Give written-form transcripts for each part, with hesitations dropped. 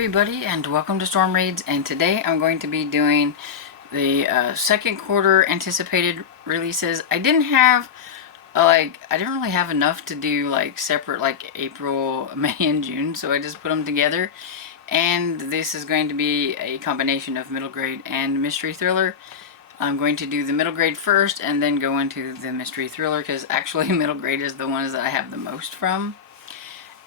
everybody, and welcome to Storm Raids. And today I'm going to be doing the second quarter anticipated releases. I didn't really have enough to do like separate like April, May, and June, so I just put them together. And this is going to be a combination of middle grade and mystery thriller. I'm going to do the middle grade first and then go into the mystery thriller, because actually middle grade is the ones that I have the most from.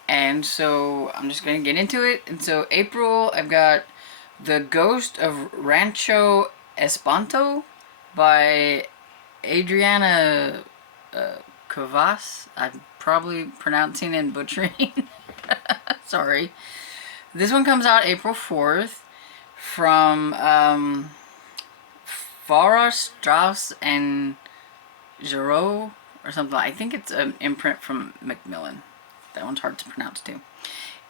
And so I'm just going to get into it. And so April, I've got The Ghost of Rancho Espanto by Adriana Covas. I'm probably pronouncing and butchering. Sorry. This one comes out April 4th from Farah, Strauss, and Giroux or something. I think it's an imprint from Macmillan. That one's hard to pronounce too.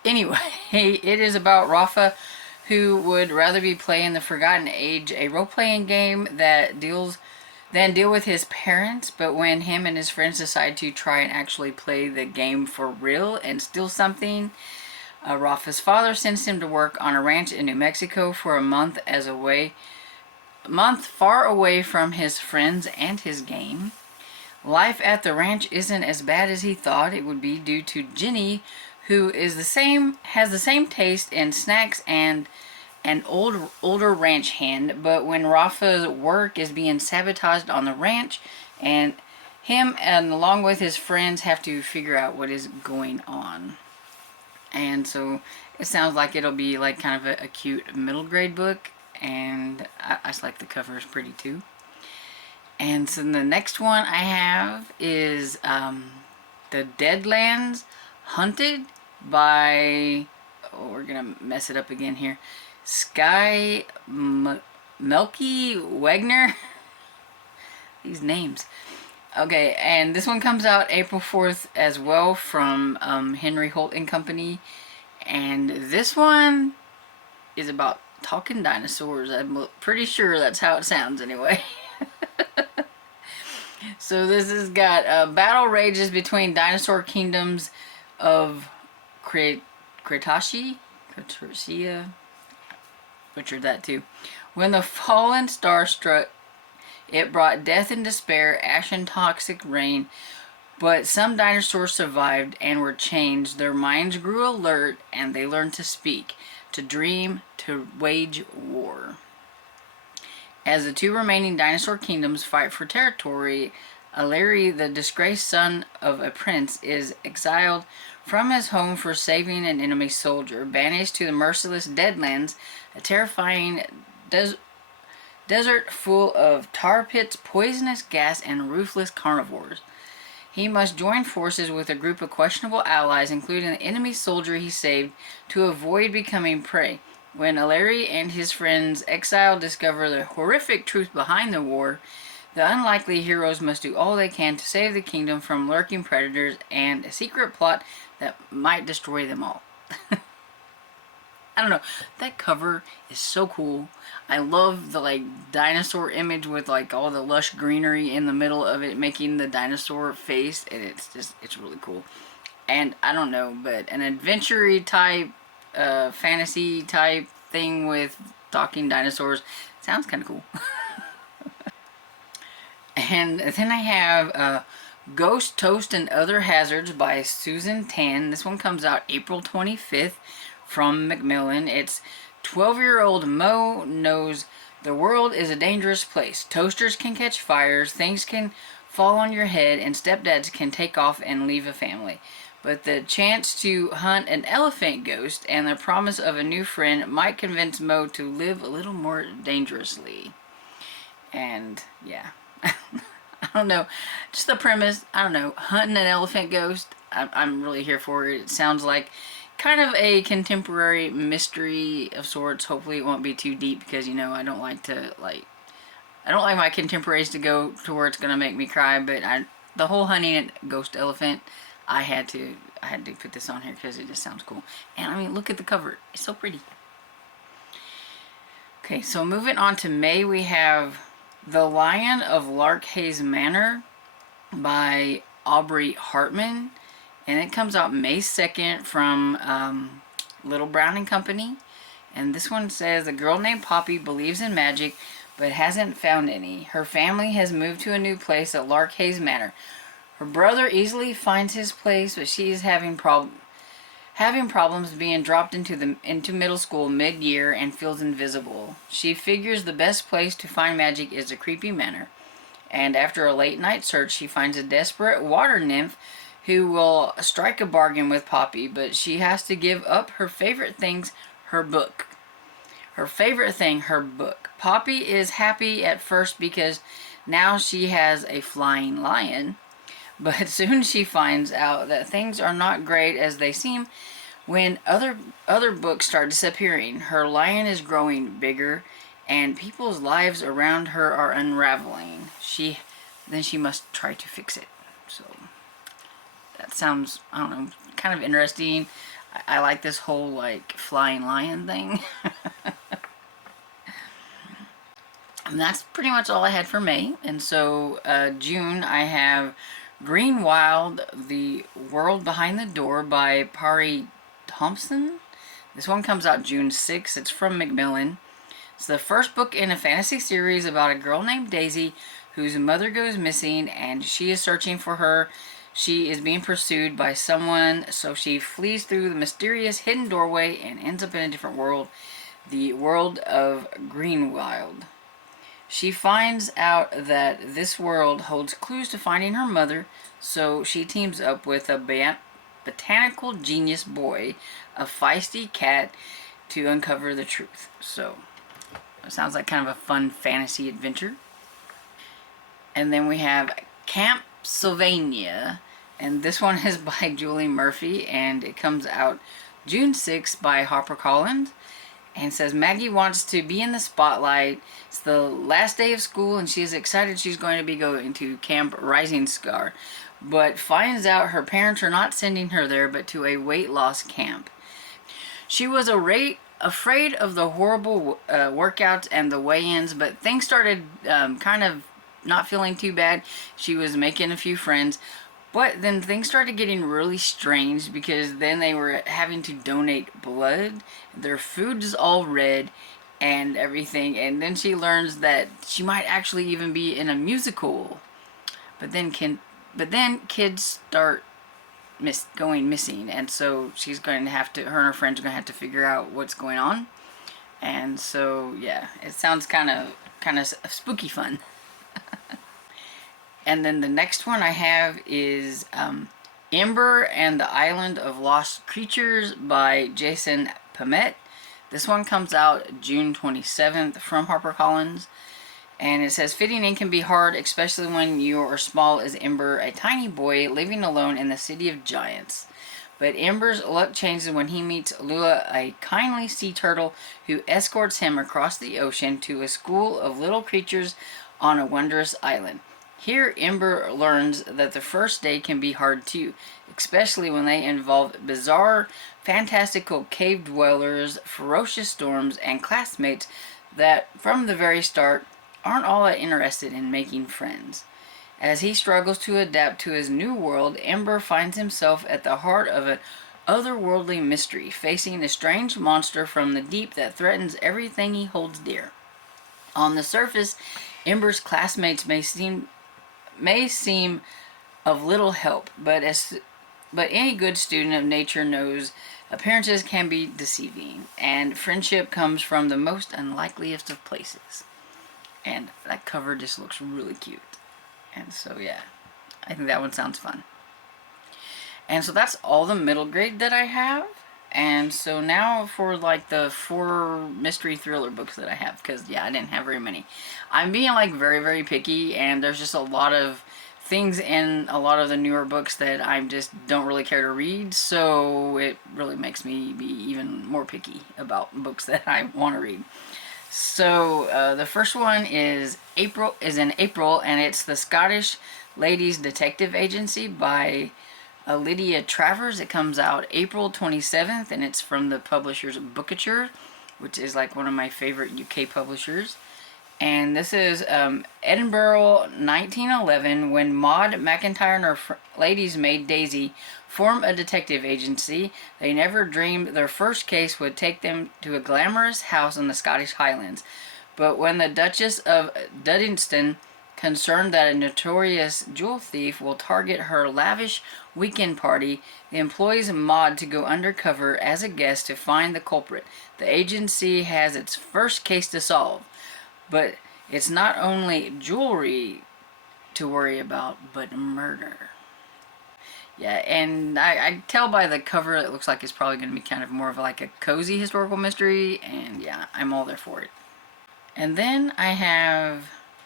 Anyway, it is about Rafa, who would rather be playing The Forgotten Age, a role-playing game that than deal with his parents. But when him and his friends decide to try and actually play the game for real and steal something, Rafa's father sends him to work on a ranch in New Mexico for a month far away from his friends and his game. Life at the ranch isn't as bad as he thought it would be, due to Jenny, who has the same taste in snacks and an older ranch hand. But when Rafa's work is being sabotaged on the ranch, and him and along with his friends have to figure out what is going on. And so it sounds like it'll be like kind of a cute middle grade book, and I just like the cover, is pretty too. And so the next one I have is The Deadlands Hunted by, we're going to mess it up again here, Sky Melky Wagner. These names. Okay, and this one comes out April 4th as well from Henry Holt and Company. And this one is about talking dinosaurs. I'm pretty sure that's how it sounds anyway. So this has got battle rages between dinosaur kingdoms of Cretaceous, butchered that too. When the fallen star struck, it brought death and despair, ash and toxic rain. But some dinosaurs survived and were changed. Their minds grew alert, and they learned to speak, to dream, to wage war. As the two remaining dinosaur kingdoms fight for territory, Larry, the disgraced son of a prince, is exiled from his home for saving an enemy soldier, banished to the merciless Deadlands, a terrifying desert full of tar pits, poisonous gas, and ruthless carnivores. He must join forces with a group of questionable allies, including the enemy soldier he saved, to avoid becoming prey. When Larry and his friends exiled discover the horrific truth behind the war, the unlikely heroes must do all they can to save the kingdom from lurking predators and a secret plot that might destroy them all. I don't know. That cover is so cool. I love the like dinosaur image with like all the lush greenery in the middle of it, making the dinosaur face, and it's really cool. And I don't know, but an adventure type, fantasy type thing with talking dinosaurs sounds kind of cool. And then I have Ghost, Toast, and Other Hazards by Susan Tan. This one comes out April 25th from Macmillan. It's 12-year-old Mo knows the world is a dangerous place. Toasters can catch fires, things can fall on your head, and stepdads can take off and leave a family. But the chance to hunt an elephant ghost and the promise of a new friend might convince Mo to live a little more dangerously. And yeah. I don't know. Just the premise, I don't know. Hunting an elephant ghost, I'm really here for it. It sounds like kind of a contemporary mystery of sorts. Hopefully it won't be too deep, because, you know, I don't like my contemporaries to go to where it's going to make me cry. But the whole hunting a ghost elephant, I had to put this on here because it just sounds cool. And I mean, look at the cover. It's so pretty. Okay, so moving on to May, we have The Lion of Larkhaze Manor by Aubrey Hartman. And it comes out May 2nd from Little Brown and Company. And this one says, a girl named Poppy believes in magic but hasn't found any. Her family has moved to a new place at Larkhaze Manor. Her brother easily finds his place, but she is having problems being dropped into middle school mid-year and feels invisible. She figures the best place to find magic is a creepy manor. And after a late night search, she finds a desperate water nymph who will strike a bargain with Poppy, but she has to give up her favorite things, her book. Her favorite thing, her book. Poppy is happy at first because now she has a flying lion, but soon she finds out that things are not great as they seem when other books start disappearing. Her lion is growing bigger and people's lives around her are unraveling. Then she must try to fix it. So that sounds, I don't know, kind of interesting. I like this whole like flying lion thing. And that's pretty much all I had for May. And so June I have Green Wild, The World Behind the Door by Pari Thompson. This one comes out June 6th. It's from Macmillan. It's the first book in a fantasy series about a girl named Daisy whose mother goes missing and she is searching for her. She is being pursued by someone, so she flees through the mysterious hidden doorway and ends up in a different world, the world of Greenwild. She finds out that this world holds clues to finding her mother, so she teams up with a botanical genius boy, a feisty cat, to uncover the truth. So, it sounds like kind of a fun fantasy adventure. And then we have Camp Sylvania, and this one is by Julie Murphy, and it comes out June 6th by HarperCollins. And it says Maggie wants to be in the spotlight. It's the last day of school and she is excited she's going to be going to Camp Rising Star, but finds out her parents are not sending her there but to a weight loss camp. She was afraid of the horrible workouts and the weigh-ins, but things started kind of not feeling too bad. She was making a few friends, but then things started getting really strange because then they were having to donate blood. Their food is all red and everything. And then she learns that she might actually even be in a musical. But then kids start going missing. And so she's going to have to, her and her friends are going to have to figure out what's going on. And so, yeah, it sounds kind of spooky fun. And then the next one I have is Ember and the Island of Lost Creatures by Jason Pamet. This one comes out June 27th from HarperCollins. And it says, fitting in can be hard, especially when you are small as Ember, a tiny boy living alone in the city of giants. But Ember's luck changes when he meets Lua, a kindly sea turtle who escorts him across the ocean to a school of little creatures on a wondrous island. Here, Ember learns that the first day can be hard too, especially when they involve bizarre, fantastical cave dwellers, ferocious storms, and classmates that, from the very start, aren't all that interested in making friends. As he struggles to adapt to his new world, Ember finds himself at the heart of an otherworldly mystery, facing a strange monster from the deep that threatens everything he holds dear. On the surface, Ember's classmates may seem of little help, but any good student of nature knows appearances can be deceiving, and friendship comes from the most unlikeliest of places. And that cover just looks really cute. And so, yeah, I think that one sounds fun. And so that's all the middle grade that I have. And so now for like the 4 mystery thriller books that I have, because yeah, I didn't have very many. I'm being like very, very picky, and there's just a lot of things in a lot of the newer books that I just don't really care to read, so it really makes me be even more picky about books that I want to read. So the first one is in April, and it's The Scottish Ladies Detective Agency by Lydia Travers. It comes out April 27th, and it's from the publishers Bookature, which is like one of my favorite UK publishers. And this is Edinburgh, 1911, when Maud McIntyre and her lady's maid Daisy form a detective agency. They never dreamed their first case would take them to a glamorous house in the Scottish Highlands. But when the Duchess of Duddingston, concerned that a notorious jewel thief will target her lavish weekend party, the employs Maud to go undercover as a guest to find the culprit. The agency has its first case to solve. But it's not only jewelry to worry about, but murder. Yeah, and I tell by the cover it looks like it's probably going to be kind of more of like a cozy historical mystery, and yeah, I'm all there for it. And then I have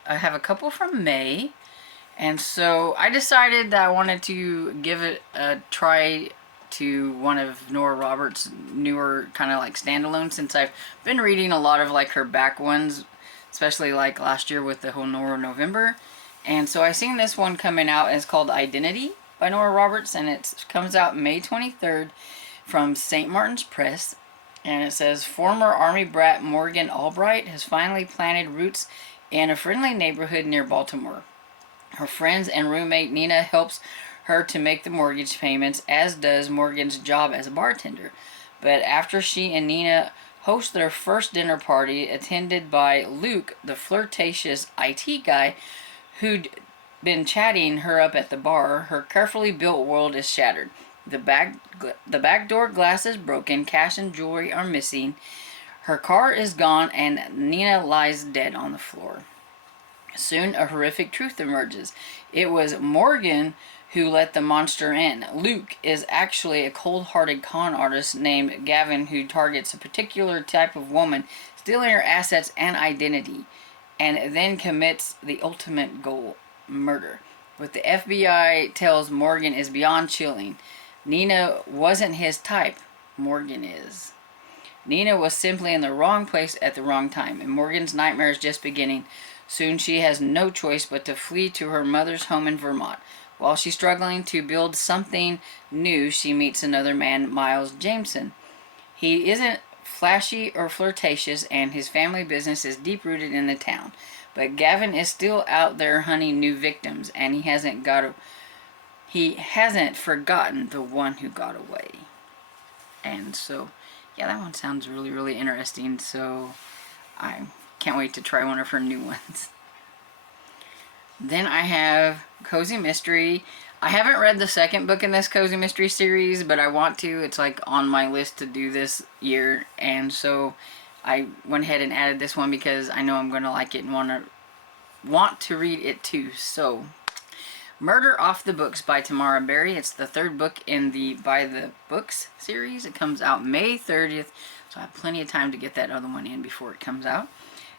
a couple from May, and so I decided that I wanted to give it a try to one of Nora Roberts' newer kind of like standalone, since I've been reading a lot of like her back ones, especially like last year with the whole Nora November. And so I seen this one coming out, and it's called Identity by Nora Roberts, and it comes out May 23rd from St. Martin's Press. And it says, former Army brat Morgan Albright has finally planted roots in a friendly neighborhood near Baltimore. Her friends and roommate Nina helps her to make the mortgage payments, as does Morgan's job as a bartender. But after she and Nina host their first dinner party, attended by Luke, the flirtatious IT guy who'd been chatting her up at the bar, her carefully built world is shattered. The back door glass is broken, cash and jewelry are missing, her car is gone, and Nina lies dead on the floor. Soon a horrific truth emerges. It was Morgan who let the monster in. Luke is actually a cold-hearted con artist named Gavin who targets a particular type of woman, stealing her assets and identity, and then commits the ultimate goal, murder. But the FBI tells Morgan is beyond chilling. Nina wasn't his type. Morgan is. Nina was simply in the wrong place at the wrong time, and Morgan's nightmare is just beginning. Soon she has no choice but to flee to her mother's home in Vermont. While she's struggling to build something new, she meets another man, Miles Jameson. He isn't flashy or flirtatious, and his family business is deep-rooted in the town. But Gavin is still out there hunting new victims, and he hasn't forgotten the one who got away. And so, yeah, that one sounds really, really interesting. So I can't wait to try one of her new ones. Then I have Cozy Mystery. I haven't read the second book in this Cozy Mystery series, but I want to. It's like on my list to do this year, and so I went ahead and added this one because I know I'm going to like it and want to read it too. So, Murder Off the Books by Tamara Berry. It's the third book in the By the Books series. It comes out May 30th, so I have plenty of time to get that other one in before it comes out.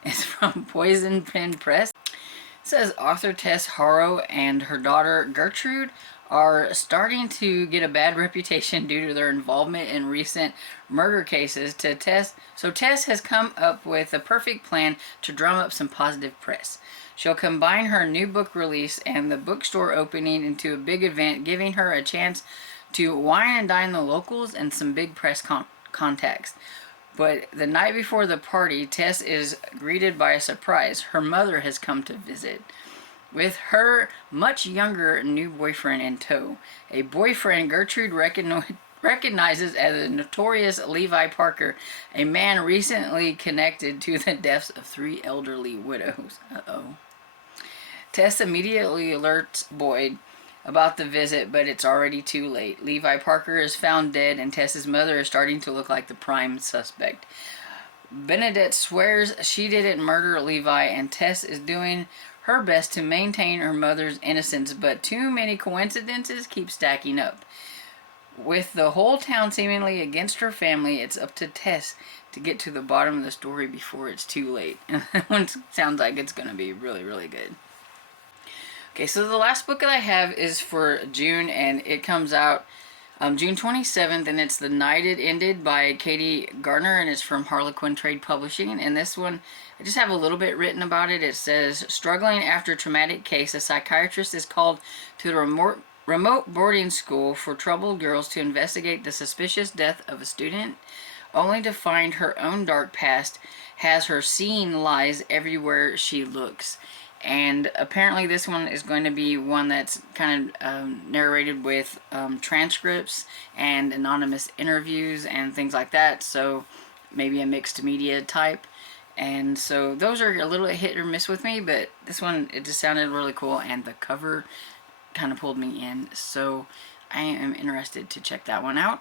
It's from Poison Pen Press. It says author Tess Harrow and her daughter Gertrude are starting to get a bad reputation due to their involvement in recent murder cases. Tess has come up with a perfect plan to drum up some positive press. She'll combine her new book release and the bookstore opening into a big event, giving her a chance to wine and dine the locals and some big press contacts. But the night before the party, Tess is greeted by a surprise. Her mother has come to visit, with her much younger new boyfriend in tow. A boyfriend Gertrude recognizes as the notorious Levi Parker, a man recently connected to the deaths of 3 elderly widows. Tess immediately alerts Boyd about the visit, but it's already too late. Levi Parker is found dead, and Tess's mother is starting to look like the prime suspect. Bernadette swears she didn't murder Levi, and Tess is doing her best to maintain her mother's innocence, but too many coincidences keep stacking up. With the whole town seemingly against her family, it's up to Tess to get to the bottom of the story before it's too late. And that one sounds like it's going to be really, really good. Okay, so the last book that I have is for June, and it comes out June 27th, and it's The Night It Ended by Katie Gardner, and it's from Harlequin Trade Publishing. And this one, I just have a little bit written about it. It says, struggling after a traumatic case, a psychiatrist is called to the remote boarding school for troubled girls to investigate the suspicious death of a student. only to find her own dark past has her seeing lies everywhere she looks. And apparently this one is going to be one that's kind of narrated with transcripts and anonymous interviews and things like that, so maybe a mixed media type. And so those are a little hit or miss with me, but this one, it just sounded really cool, and the cover kind of pulled me in, so I am interested to check that one out.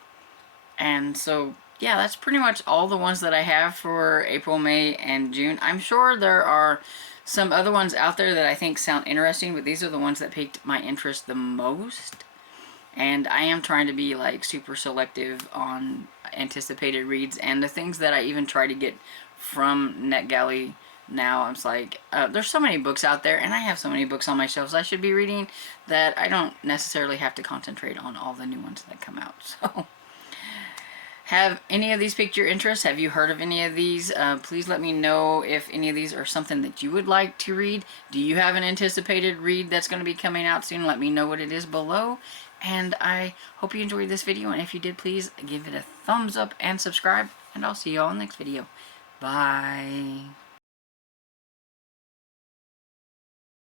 And so yeah, that's pretty much all the ones that I have for April, May, and June. I'm sure there are some other ones out there that I think sound interesting, but these are the ones that piqued my interest the most. And I am trying to be like super selective on anticipated reads, and the things that I even try to get from NetGalley now. I'm like, there's so many books out there, and I have so many books on my shelves I should be reading that I don't necessarily have to concentrate on all the new ones that come out. So have any of these piqued your interest? Have you heard of any of these? Please let me know if any of these are something that you would like to read. Do you have an anticipated read that's going to be coming out soon? Let me know what it is below. And I hope you enjoyed this video. And if you did, please give it a thumbs up and subscribe. And I'll see you all in the next video. Bye.